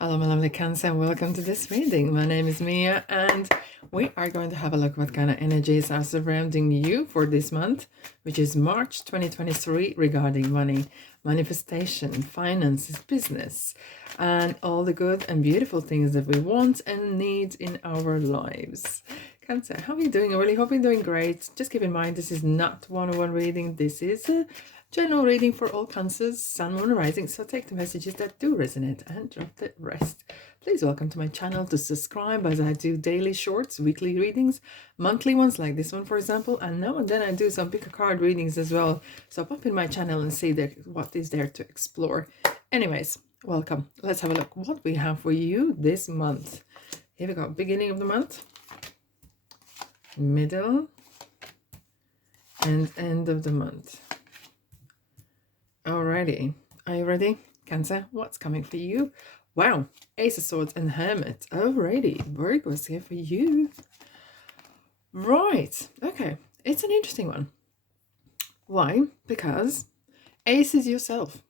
Hello, my lovely Cancer. Welcome to this reading. My name is Mia, and we are going to have a look what kind of energies are surrounding you for this month, which is March 2023, regarding money, manifestation, finances, business, and all the good and beautiful things that we want and need in our lives. Cancer, how are you doing? I really hope you're doing great. Just keep in mind, this is not one-on-one reading. This is a general reading for all Cancers, Sun, Moon, Rising. So take the messages that do resonate and drop the rest. Please welcome to my channel to subscribe, as I do daily shorts, weekly readings, monthly ones like this one, for example. And now and then I do some pick a card readings as well. So pop in my channel and see what is there to explore. Anyways, welcome. Let's have a look what we have for you this month. Here we go. Beginning of the month, middle, and end of the month. Alrighty, are you ready, Cancer? What's coming for you? Wow, Ace of Swords and Hermit. Alrighty, Virgo's here for you. Right, okay, it's an interesting one. Why? Because Ace is yourself.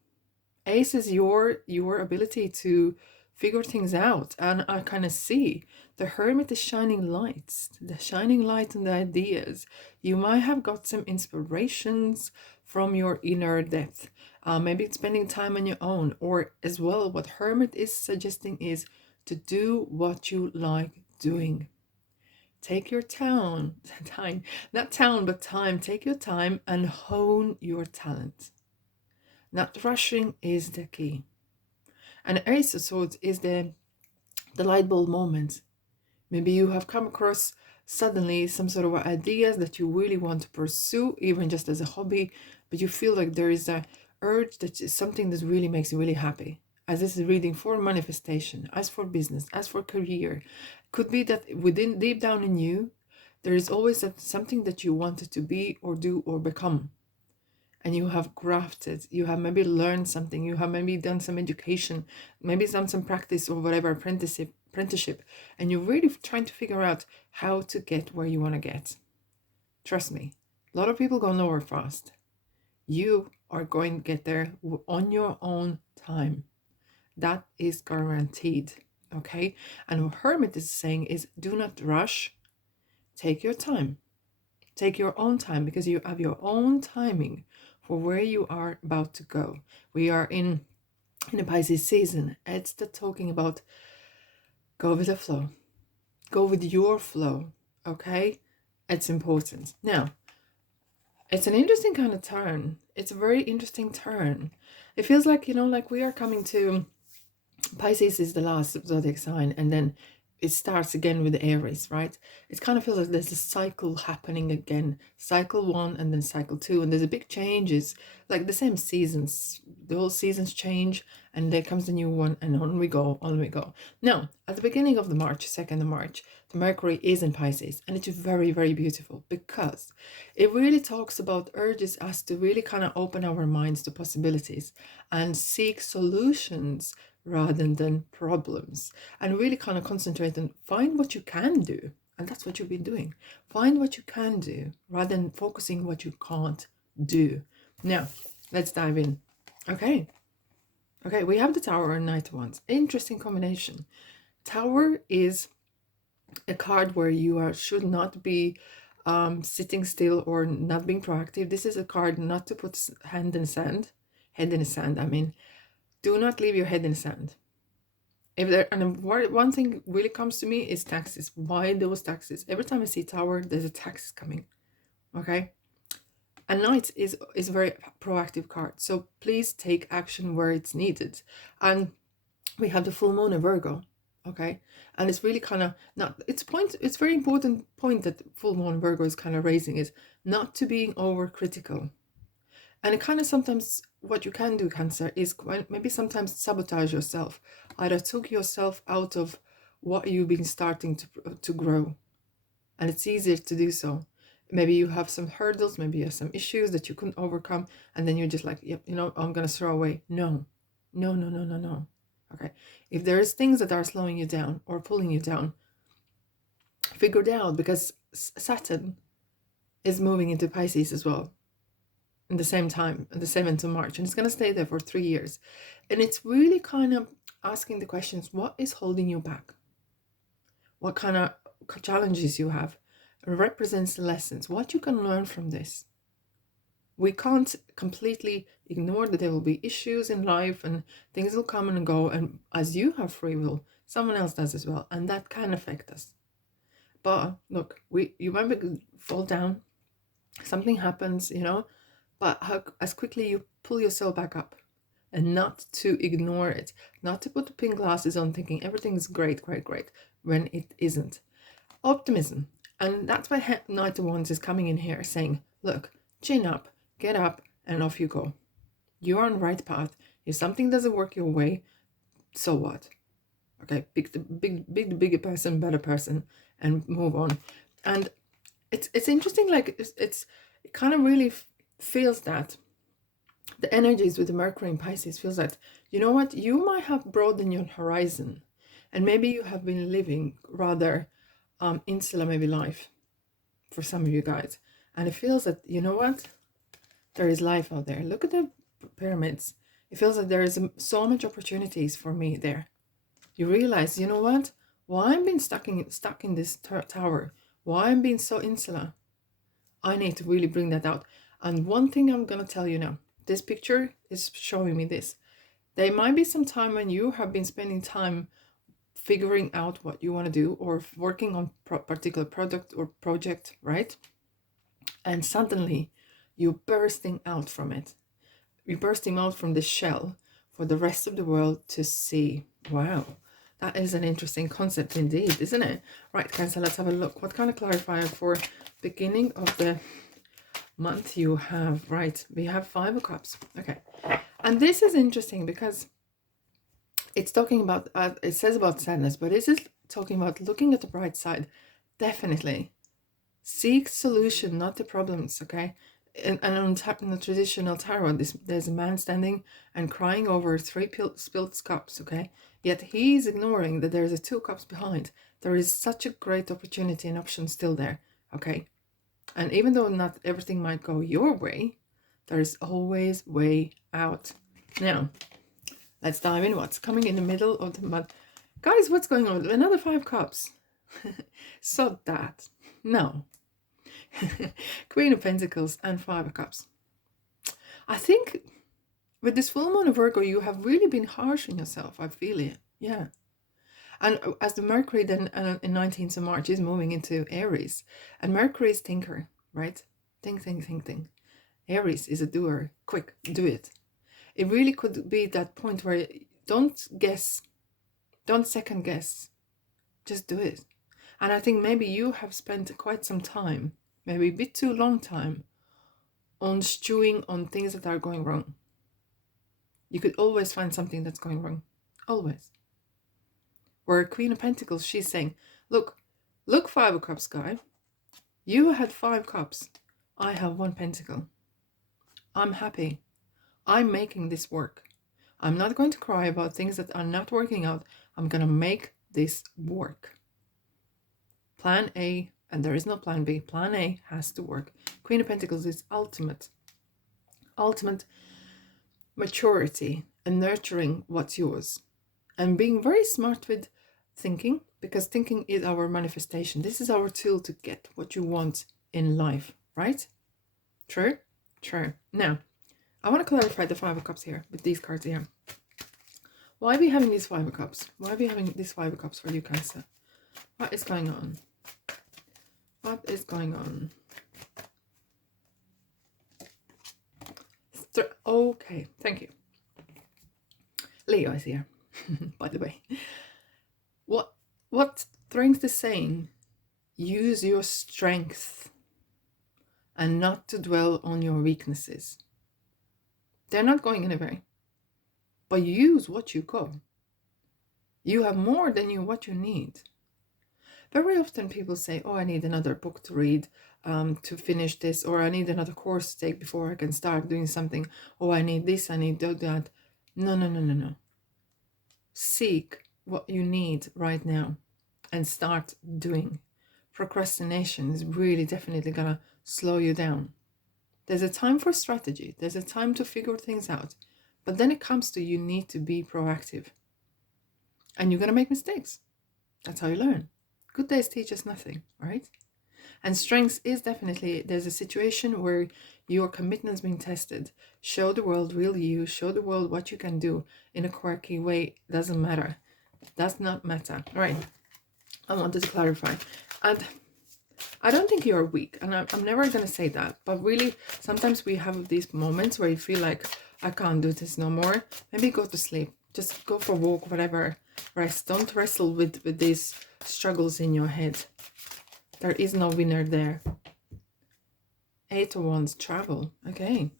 Ace is your ability to figure things out, and I kind of see the Hermit is shining lights, the shining light on the ideas. You might have got some inspirations from your inner depth. Maybe it's spending time on your own, or as well, what Hermit is suggesting is to do what you like doing. Take your time, not town, but time. Take your time and hone your talent. Not rushing is the key. And Ace of Swords is the light bulb moment. Maybe you have come across suddenly some sort of ideas that you really want to pursue, even just as a hobby, but you feel like there is a urge that is something that really makes you really happy. As this is reading for manifestation, as for business, as for career, could be that within, deep down in you, there is always something that you wanted to be or do or become. And you have grafted, you have maybe learned something, you have maybe done some education, maybe done some practice or whatever, apprenticeship, and you're really trying to figure out how to get where you want to get. Trust me, a lot of people go nowhere fast. You are going to get there on your own time. That is guaranteed, okay? And what Hermit is saying is, do not rush. Take your time. Take your own time, because you have your own timing for where you are about to go. We are in a Pisces season. It's the talking about go with the flow. Go with your flow, okay? It's important. Now, it's an interesting kind of turn. It's a very interesting turn. It feels like, like we are coming to Pisces is the last zodiac sign, and then it starts again with Aries, right? It kind of feels like there's a cycle happening again. Cycle 1 and then cycle 2, and there's a big changes, like the same seasons. The whole seasons change, and there comes a new one, and on we go, on we go. Now, at the beginning of the March, 2nd of March, the Mercury is in Pisces, and it's very, very beautiful, because it really talks about urges us to really kind of open our minds to possibilities and seek solutions rather than problems, and really kind of concentrate and find what you can do. And that's what you've been doing. Find what you can do rather than focusing what you can't do. Now, let's dive in. Okay, we have the Tower and Knight of Wands. Interesting combination. Tower is a card where you should not be sitting still or not being proactive. This is a card not to put head in the sand, I mean. Do not leave your head in the sand. One thing really comes to me is taxes. Why those taxes? Every time I see Tower, there's a tax coming. Okay? A Knight is a very proactive card. So please take action where it's needed. And we have the full moon in Virgo. Okay? And it's really kind of it's very important point that full moon Virgo is kind of raising, is not to being overcritical. And it kind of sometimes, what you can do, Cancer, is maybe sometimes sabotage yourself. Either took yourself out of what you've been starting to grow. And it's easier to do so. Maybe you have some hurdles, maybe you have some issues that you couldn't overcome. And then you're just like, yep, I'm going to throw away. No. Okay. If there's things that are slowing you down or pulling you down, figure it out, because Saturn is moving into Pisces as well. In the same time, the 7th of March, and it's going to stay there for 3 years. And it's really kind of asking the questions, what is holding you back? What kind of challenges you have? It represents the lessons, what you can learn from this. We can't completely ignore that there will be issues in life and things will come and go. And as you have free will, someone else does as well. And that can affect us. But look, you might fall down, something happens, but as quickly you pull yourself back up and not to ignore it, not to put the pink glasses on thinking everything's great, great, great, when it isn't. Optimism. And that's why Knight of Wands is coming in here saying, look, chin up, get up, and off you go. You're on the right path. If something doesn't work your way, so what? Okay, pick the bigger person, better person, and move on. And it's interesting, like it kind of really feels that the energies with the Mercury in Pisces feels that, you know what, you might have broadened your horizon, and maybe you have been living rather insular maybe life for some of you guys, and it feels that, you know what, there is life out there. Look at the pyramids. It feels like there is so much opportunities for me there. You realize, you know what, why I'm being stuck in this tower, why I'm being so insular. I need to really bring that out. And one thing I'm gonna tell you now, this picture is showing me this. There might be some time when you have been spending time figuring out what you want to do or working on particular product or project, right? And suddenly you're bursting out from it. You're bursting out from the shell for the rest of the world to see. Wow, that is an interesting concept indeed, isn't it? Right, Cancer, let's have a look. What kind of clarifier for beginning of the month you have? Right, we have 5 of Cups. Okay, and this is interesting because it's talking about, it says about sadness, but this is talking about looking at the bright side. Definitely. Seek solution, not the problems, okay? And on the traditional tarot, there's a man standing and crying over 3 spilled cups, okay? Yet he's ignoring that there's a 2 cups behind. There is such a great opportunity and option still there, okay? And even though not everything might go your way, there's always way out. Now, let's dive in. What's coming in the middle of the month? Guys, what's going on? Another 5 cups. So that. No. Queen of Pentacles and 5 of Cups. I think with this full moon of Virgo, you have really been harsh on yourself. I feel it. Yeah. And as the Mercury then in 19th of March is moving into Aries, and Mercury is thinker, right? Think. Aries is a doer. Quick, do it. It really could be that point where don't guess, don't second guess, just do it. And I think maybe you have spent quite some time, maybe a bit too long time, on stewing on things that are going wrong. You could always find something that's going wrong. Always. Where Queen of Pentacles, she's saying, look, 5 of Cups, guy. You had 5 cups. I have 1 pentacle. I'm happy. I'm making this work. I'm not going to cry about things that are not working out. I'm going to make this work. Plan A, and there is no plan B. Plan A has to work. Queen of Pentacles is ultimate maturity and nurturing what's yours. And being very smart with thinking, because thinking is our manifestation. This is our tool to get what you want in life, right? True? True. Now, I want to clarify the 5 of Cups here with these cards here. Why are we having these 5 of Cups? Why are we having these 5 of Cups for you, Cancer? What is going on? What is going on? Okay, thank you. Leo is here, by the way. What strength is saying? Use your strength and not to dwell on your weaknesses. They're not going anywhere. But use what you got. You have more than what you need. Very often people say, oh, I need another book to read to finish this, or I need another course to take before I can start doing something. Oh, I need this, I need that. No. Seek what you need right now and start doing. Procrastination is really definitely gonna slow you down. There's a time for strategy. There's a time to figure things out. But then it comes to you need to be proactive. And you're going to make mistakes. That's how you learn. Good days teach us nothing, right? And strengths is definitely, there's a situation where your commitment's being tested. Show the world real you, show the world what you can do in a quirky way. Doesn't matter. Does not matter. All right. I wanted to clarify. And I don't think you're weak, and I'm never going to say that, but really, sometimes we have these moments where you feel like, I can't do this no more. Maybe go to sleep. Just go for a walk, whatever. Rest. Don't wrestle with these struggles in your head. There is no winner there. 8 of Wands, travel. Okay.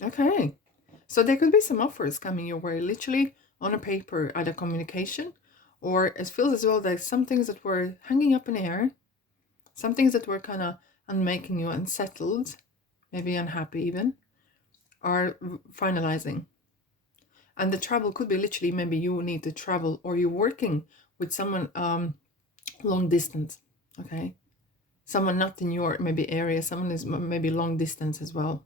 Okay. So there could be some offers coming your way, literally on a paper, either communication, or it feels as well like some things that were hanging up in the air, some things that were kind of making you unsettled, maybe unhappy even, are finalizing. And the travel could be literally, maybe you need to travel, or you're working with someone long distance, okay? Someone not in your maybe area, someone is maybe long distance as well.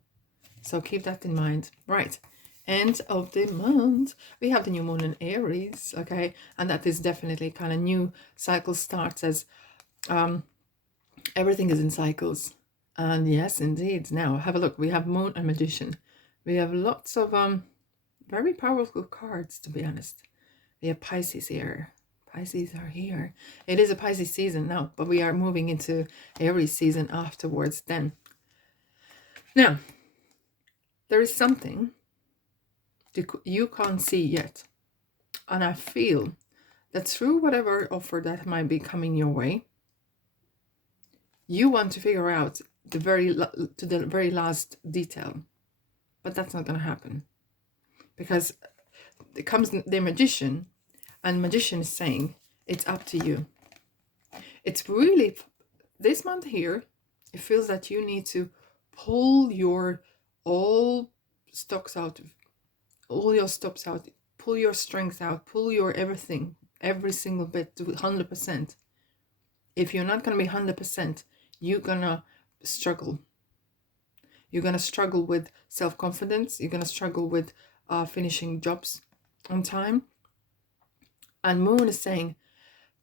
So keep that in mind. Right. End of the month. We have the new moon in Aries, okay? And that is definitely kind of new cycle starts as everything is in cycles. And yes, indeed. Now, have a look. We have moon and magician. We have lots of very powerful cards, to be honest. We have Pisces here. Pisces are here. It is a Pisces season now, but we are moving into Aries season afterwards then. Now, there is something you can't see yet. And I feel that through whatever offer that might be coming your way, you want to figure out the very last detail. But that's not going to happen. Because it comes the magician, and magician is saying, it's up to you. It's really, this month here, it feels that you need to pull your all stocks out, all your stops out, pull your strength out, pull your everything, every single bit to 100%. If you're not going to be 100%, you're going to struggle. You're going to struggle with self-confidence. You're going to struggle with finishing jobs on time. And Moon is saying,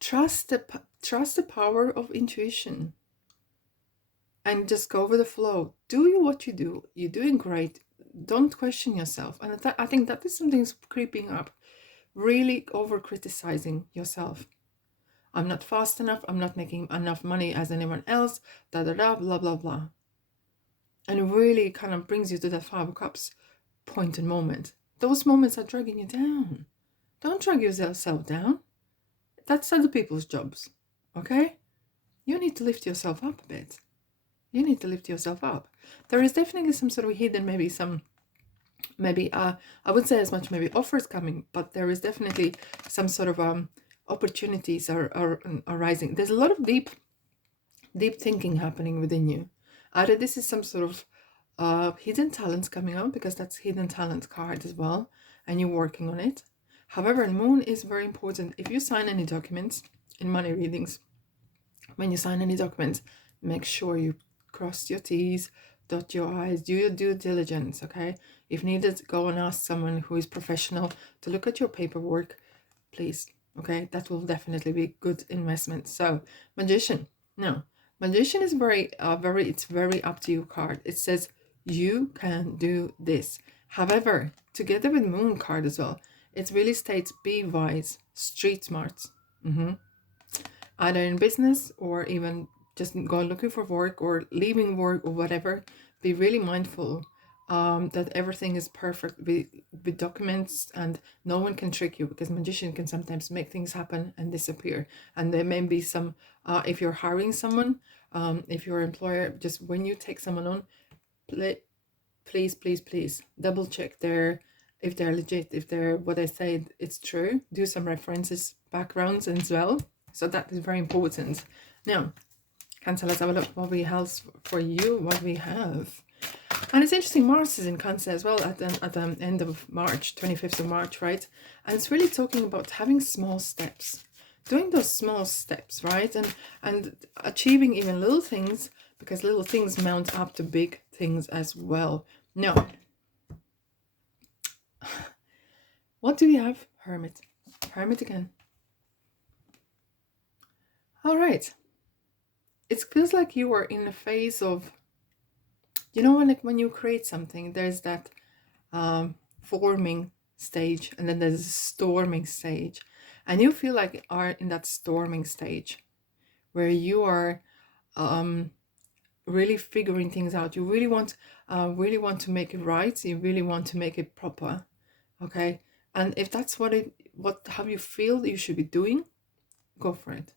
trust the power of intuition. And just go with the flow. Do what you do. You're doing great. Don't question yourself. And I think that is something that's creeping up. Really over-criticizing yourself. I'm not fast enough. I'm not making enough money as anyone else. Blah, blah, blah. And it really kind of brings you to that 5 of Cups point and moment. Those moments are dragging you down. Don't drag yourself down. That's other people's jobs. Okay? You need to lift yourself up a bit. You need to lift yourself up. There is definitely some sort of hidden, I wouldn't say as much maybe offers coming, but there is definitely some sort of opportunities are arising. There's a lot of deep thinking happening within you. Either this is some sort of hidden talents coming out, because that's hidden talent card as well, and you're working on it. However, the moon is very important. If you sign any documents in money readings, when you sign any documents, make sure you cross your T's, dot your I's, do your due diligence, okay? If needed, go and ask someone who is professional to look at your paperwork, please, okay? That will definitely be good investment. So, Magician. Now, Magician is it's very up to you card. It says, you can do this. However, together with Moon card as well, it really states, be wise, street smart. Either in business or even just go looking for work or leaving work or whatever. Be really mindful that everything is perfect with documents, and no one can trick you, because magician can sometimes make things happen and disappear. And there may be some, if you're hiring someone, if your employer, just when you take someone on, please double check if they're legit, if they're what I say it's true. Do some references, backgrounds as well. So that is very important. Now, Cancer, let's have a look what we have for you, what we have. And it's interesting, Mars is in Cancer as well at the end of March, 25th of March, right? And it's really talking about having small steps, doing those small steps, right? And achieving even little things, because little things mount up to big things as well. Now, What do we have? Hermit. Hermit again. All right. It feels like you are in a phase of, you know, when you create something, there's that forming stage, and then there's a storming stage, and you feel like you are in that storming stage where you are really figuring things out. You really want to make it right. You really want to make it proper. Okay, and if that's how you feel you should be doing, go for it.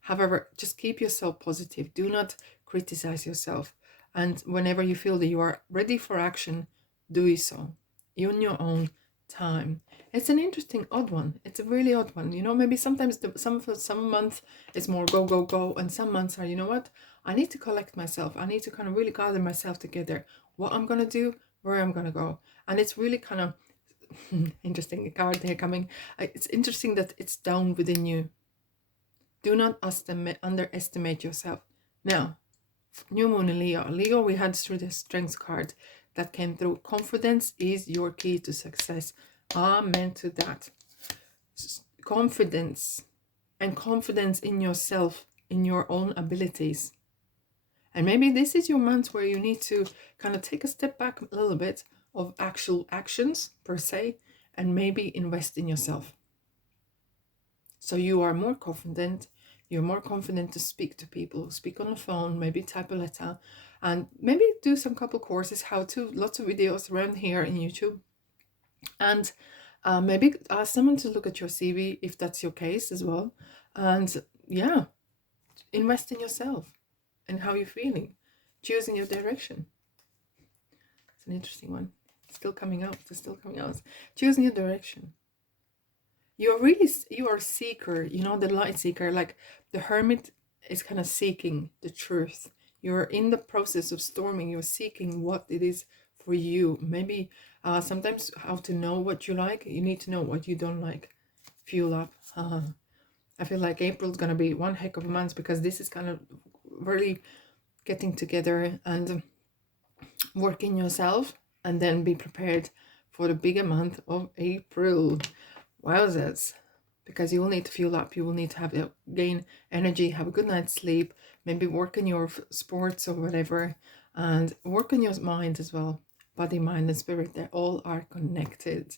However, just keep yourself positive. Do not criticize yourself. And whenever you feel that you are ready for action, do so in your own time. It's an interesting odd one. It's a really odd one. You know, maybe sometimes some month is more go, go, go. And some months are, you know what? I need to collect myself. I need to kind of really gather myself together. What I'm going to do, where I'm going to go. And it's really kind of interesting card here coming. It's interesting that it's down within you. Do not underestimate yourself. Now, new moon in Leo. Leo, we had through the strength card that came through. Confidence is your key to success. Amen to that. Confidence, and confidence in yourself, in your own abilities. And maybe this is your month where you need to kind of take a step back a little bit of actual actions per se, and maybe invest in yourself. So you are more confident. You're more confident to speak to people, speak on the phone, maybe type a letter, and maybe do some couple courses, how to, lots of videos around here in YouTube. And maybe ask someone to look at your CV if that's your case as well. And yeah, invest in yourself and how you're feeling, choosing your direction. It's an interesting one. It's still coming out. It's still coming out. Choosing your direction. You are a seeker, you know, the light seeker. Like the hermit is kind of seeking the truth. You're in the process of storming. You're seeking what it is for you. Maybe sometimes how to know what you like. You need to know what you don't like. Fuel up. I feel like April's gonna be one heck of a month, because this is kind of really getting together and working yourself, and then be prepared for the bigger month of April. Wowzers. Because you will need to fuel up. You will need to have gain energy, have a good night's sleep, maybe work on your sports or whatever, and work on your mind as well. Body, mind, and spirit, they all are connected.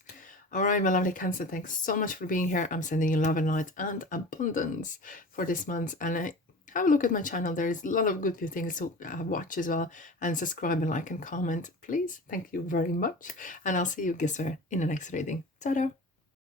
All right, my lovely Cancer, thanks so much for being here. I'm sending you love and light and abundance for this month. And have a look at my channel. There is a lot of good things to watch as well. And subscribe and like and comment, please. Thank you very much. And I'll see you, guys, in the next reading. Ta-da!